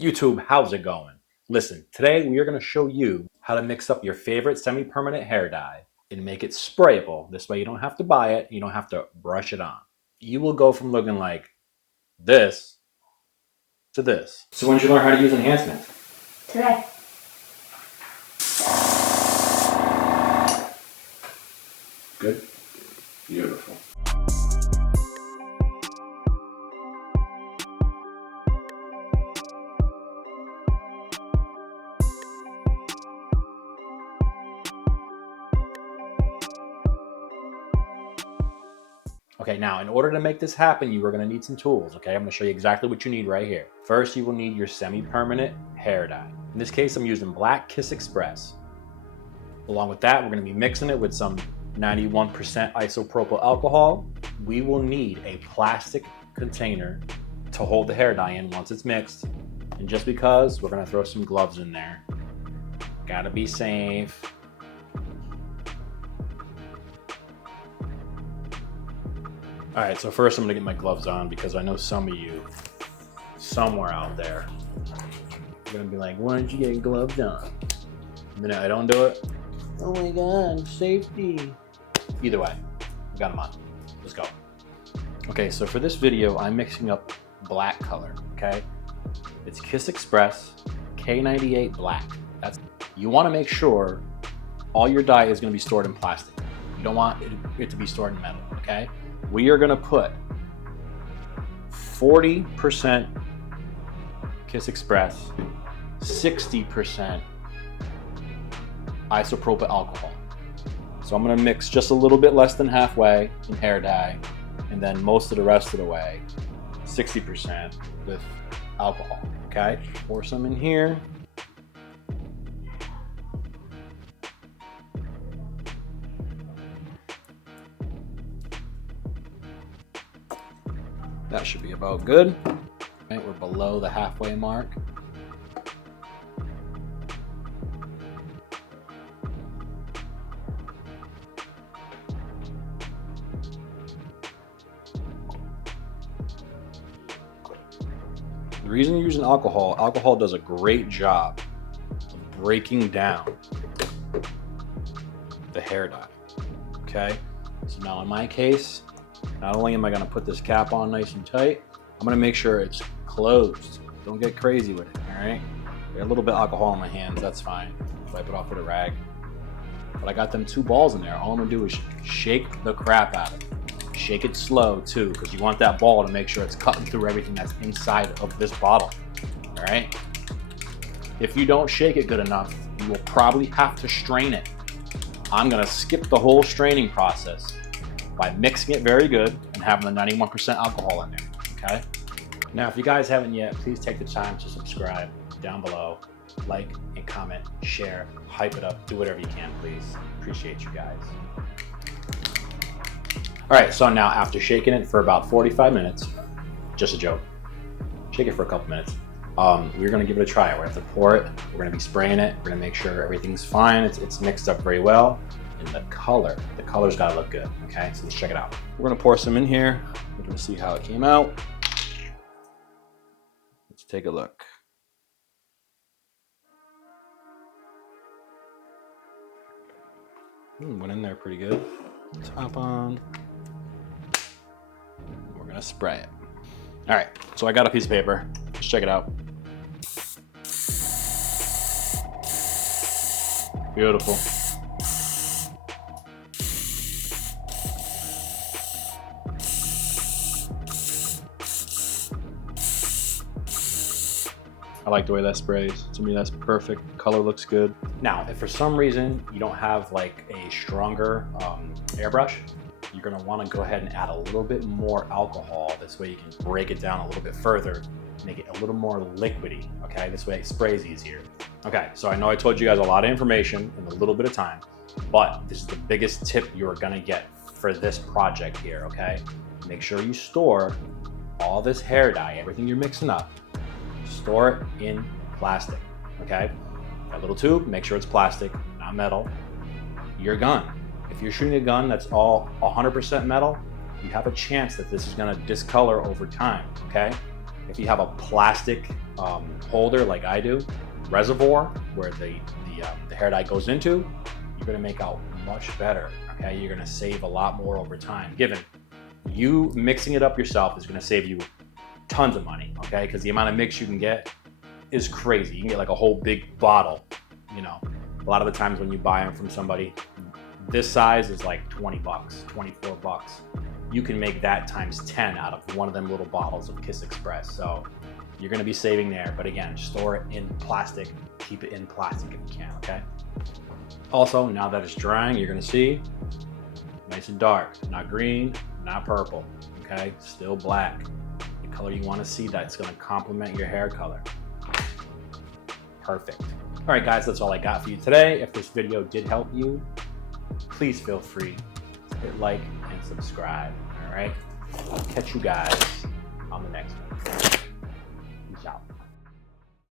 YouTube, how's it going? Listen, today we are going to show you how to mix up your favorite semi-permanent hair dye and make it sprayable. This way you don't have to buy it, you don't have to brush it on. You will go from looking like this to this. So when did you learn how to use enhancements? Today. Good. Beautiful. Okay, now in order to make this happen, you are going to need some tools, okay? I'm going to show you exactly what you need right here. First, you will need your semi-permanent hair dye. In this case, I'm using Black Kiss Express. Along with that, we're going to be mixing it with some 91% isopropyl alcohol. We will need a plastic container to hold the hair dye in once it's mixed. And just because, we're going to throw some gloves in there. Gotta be safe. All right, so first I'm gonna get my gloves on because I know some of you, somewhere out there, are gonna be like, why don't you get gloves on? The minute I don't do it, oh my God, safety. Either way, I got them on. Let's go. Okay, so for this video, I'm mixing up black color, okay? It's Kiss Express K98 Black. You wanna make sure all your dye is gonna be stored in plastic. You don't want it to be stored in metal, okay? We are gonna put 40% Kiss Express, 60% isopropyl alcohol. So I'm gonna mix just a little bit less than halfway in hair dye, and then most of the rest of the way, 60% with alcohol, okay? Pour some in here. That should be about good. Okay, we're below the halfway mark. The reason you're using alcohol does a great job of breaking down the hair dye, okay? So now in my case, not only am I gonna put this cap on nice and tight, I'm gonna make sure it's closed. Don't get crazy with it, all right? I got a little bit of alcohol on my hands, that's fine. Wipe it off with a rag. But I got them 2 balls in there. All I'm gonna do is shake the crap out of it. Shake it slow too, because you want that ball to make sure it's cutting through everything that's inside of this bottle, all right? If you don't shake it good enough, you will probably have to strain it. I'm gonna skip the whole straining process by mixing it very good and having the 91% alcohol in there, okay? Now, if you guys haven't yet, please take the time to subscribe down below, like and comment, share, hype it up, do whatever you can, please. Appreciate you guys. All right, so now after shaking it for about 45 minutes, just a joke, shake it for a couple minutes, we're gonna give it a try. We're gonna have to pour it, we're gonna be spraying it, we're gonna make sure everything's fine, it's mixed up very well. And the color's gotta look good, okay? So let's check it out. We're gonna pour some in here. We're gonna see how it came out. Let's take a look. Went in there pretty good. Top on. We're gonna spray it. All right, so I got a piece of paper. Let's check it out. Beautiful. I like the way that sprays. To me, that's perfect. Color looks good. Now, if for some reason you don't have like a stronger airbrush, you're gonna wanna go ahead and add a little bit more alcohol. This way you can break it down a little bit further, make it a little more liquidy, okay? This way it sprays easier. Okay, so I know I told you guys a lot of information in a little bit of time, but this is the biggest tip you're gonna get for this project here, okay? Make sure you store all this hair dye, everything you're mixing up, store it in plastic, okay? That little tube, make sure it's plastic, not metal. Your gun. If you're shooting a gun that's all 100% metal, you have a chance that this is gonna discolor over time, okay? If you have a plastic holder like I do, reservoir, where the hair dye goes into, you're gonna make out much better, okay? You're gonna save a lot more over time. Given you mixing it up yourself is gonna save you tons of money, okay? Because the amount of mix you can get is crazy. You can get like a whole big bottle, you know. A lot of the times when you buy them from somebody, this size is like 20 bucks, 24 bucks. You can make that times 10 out of one of them little bottles of Kiss Express. So you're gonna be saving there, but again, store it in plastic, keep it in plastic if you can, okay? Also, now that it's drying, you're gonna see nice and dark, not green, not purple, okay? Still black. The color you wanna see that's gonna complement your hair color. Perfect. All right, guys, that's all I got for you today. If this video did help you, please feel free to hit like and subscribe, all right? I'll catch you guys on the next one.